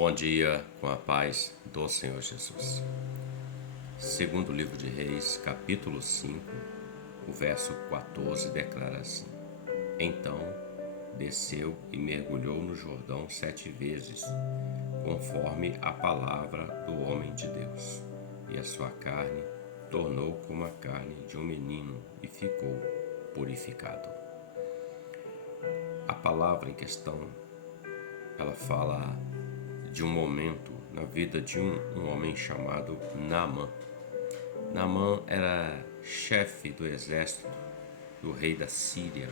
Bom dia, com a paz do Senhor Jesus. Segundo livro de Reis, capítulo 5, o verso 14 declara assim: Então desceu e mergulhou no Jordão 7 vezes, conforme a palavra do homem de Deus, e a sua carne tornou como a carne de um menino e ficou purificado. A palavra em questão, ela fala de um momento na vida de um homem chamado Naamã. Naamã era chefe do exército do rei da Síria.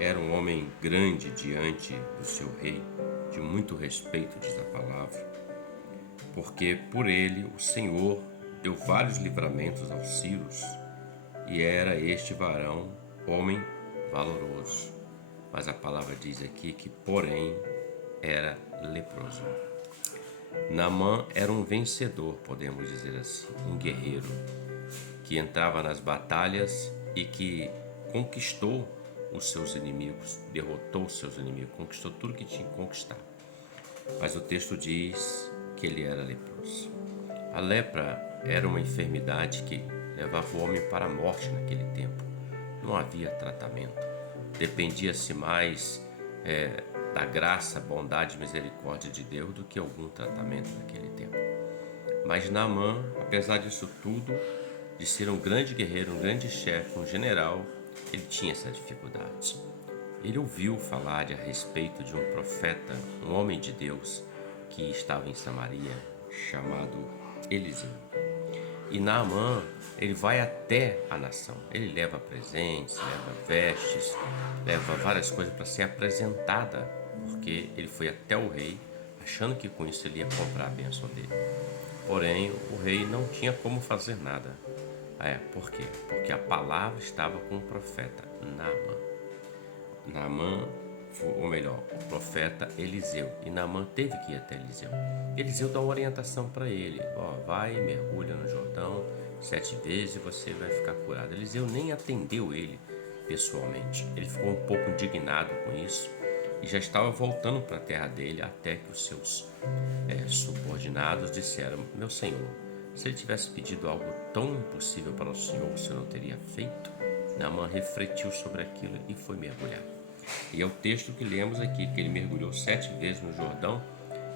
Era um homem grande diante do seu rei, de muito respeito, diz a palavra, porque por ele o Senhor deu vários livramentos aos sírios, e era este varão homem valoroso. Mas a palavra diz aqui que, porém, era leproso. Naamã era um vencedor, podemos dizer assim, um guerreiro que entrava nas batalhas e que conquistou os seus inimigos, derrotou os seus inimigos, conquistou tudo que tinha que conquistar. Mas o texto diz que ele era leproso. A lepra era uma enfermidade que levava o homem para a morte naquele tempo. Não havia tratamento. Dependia-se mais da graça, bondade e misericórdia de Deus do que algum tratamento naquele tempo. Mas Naamã, apesar disso tudo, de ser um grande guerreiro, um grande chefe, um general, ele tinha essa dificuldade. Ele ouviu falar a respeito de um profeta, um homem de Deus, que estava em Samaria, chamado Eliseu. E Naamã, ele vai até a nação. Ele leva presentes, leva vestes, leva várias coisas para ser apresentada, porque ele foi até o rei, achando que com isso ele ia comprar a bênção dele. Porém, o rei não tinha como fazer nada. Por quê? Porque a palavra estava com o profeta Naamã, ou melhor, o profeta Eliseu. E Naamã teve que ir até Eliseu. Eliseu dá uma orientação para ele: vai, mergulha no Jordão 7 vezes e você vai ficar curado. Eliseu nem atendeu ele pessoalmente. Ele ficou um pouco indignado com isso e já estava voltando para a terra dele, até que os seus subordinados disseram: meu senhor, se ele tivesse pedido algo tão impossível para o senhor não teria feito? Naamã refletiu sobre aquilo e foi mergulhar. E é o texto que lemos aqui, que ele mergulhou 7 vezes no Jordão,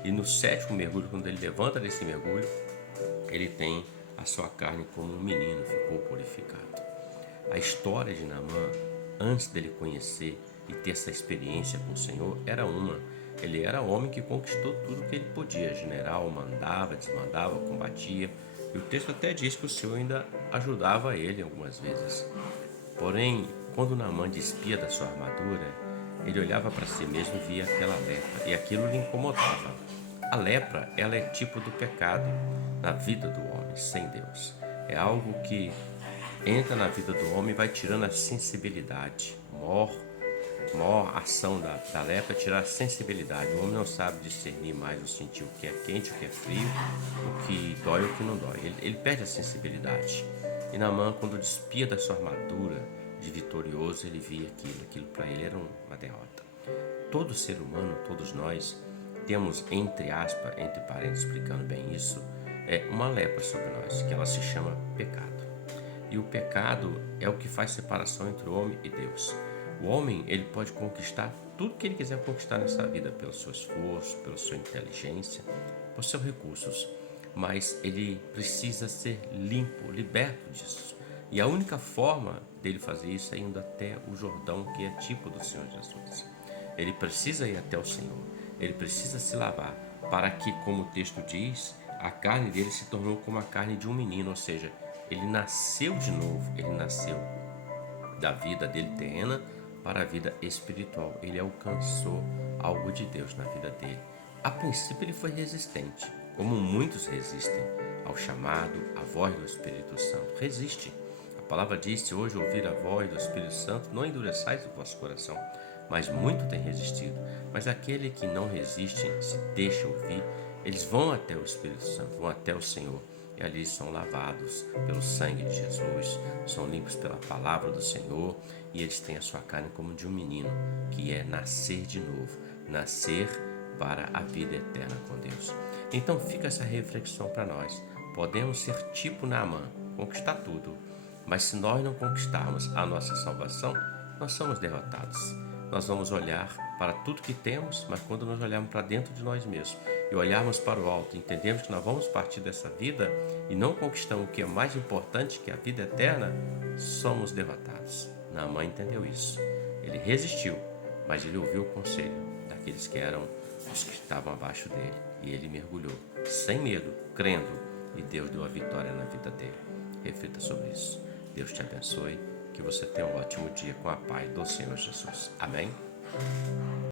e no 7º mergulho, quando ele levanta desse mergulho, ele tem a sua carne como um menino, ficou purificado. A história de Naamã, antes dele conhecer e ter essa experiência com o Senhor, era uma. Ele era homem que conquistou tudo que ele podia. General, mandava, desmandava, combatia. E o texto até diz que o Senhor ainda ajudava ele algumas vezes. Porém, quando Naamã despia da sua armadura, ele olhava para si mesmo e via aquela lepra, e aquilo lhe incomodava. A lepra, ela é tipo do pecado na vida do homem sem Deus. É algo que entra na vida do homem e vai tirando a sensibilidade. A maior ação da lepra é tirar a sensibilidade. O homem não sabe discernir mais, sentir o que é quente, o que é frio, o que dói e o que não dói. Ele perde a sensibilidade. E Naamã, quando despia da sua armadura de vitorioso, ele via aquilo para ele era uma derrota. Todo ser humano, todos nós, temos, entre aspas, entre parênteses, explicando bem isso, uma lepra sobre nós, que ela se chama pecado. E o pecado é o que faz separação entre o homem e Deus. O homem, ele pode conquistar tudo que ele quiser conquistar nessa vida, pelo seu esforço, pela sua inteligência, por seus recursos, mas ele precisa ser limpo, liberto disso. E a única forma dele fazer isso é indo até o Jordão, que é tipo do Senhor Jesus. Ele precisa ir até o Senhor, ele precisa se lavar, para que, como o texto diz, a carne dele se tornou como a carne de um menino, ou seja, ele nasceu de novo, ele nasceu da vida dele terrena para a vida espiritual. Ele alcançou algo de Deus na vida dele. A princípio ele foi resistente, como muitos resistem ao chamado, à voz do Espírito Santo. Resiste. A palavra diz: se hoje ouvir a voz do Espírito Santo, não endureçais o vosso coração. Mas muito tem resistido. Mas aquele que não resiste, se deixa ouvir, eles vão até o Espírito Santo, vão até o Senhor. E ali são lavados pelo sangue de Jesus, são limpos pela palavra do Senhor, e eles têm a sua carne como de um menino, que é nascer de novo, nascer para a vida eterna com Deus. Então fica essa reflexão para nós. Podemos ser tipo Naamã, conquistar tudo, mas se nós não conquistarmos a nossa salvação, nós somos derrotados. Nós vamos olhar para tudo que temos, mas quando nós olharmos para dentro de nós mesmos e olharmos para o alto, entendemos que nós vamos partir dessa vida e não conquistamos o que é mais importante, que é a vida eterna, somos derrotados. Naamã entendeu isso. Ele resistiu, mas ele ouviu o conselho daqueles que eram os que estavam abaixo dele. E ele mergulhou, sem medo, crendo, e Deus deu a vitória na vida dele. Reflita sobre isso. Deus te abençoe, que você tenha um ótimo dia com a paz do Senhor Jesus. Amém?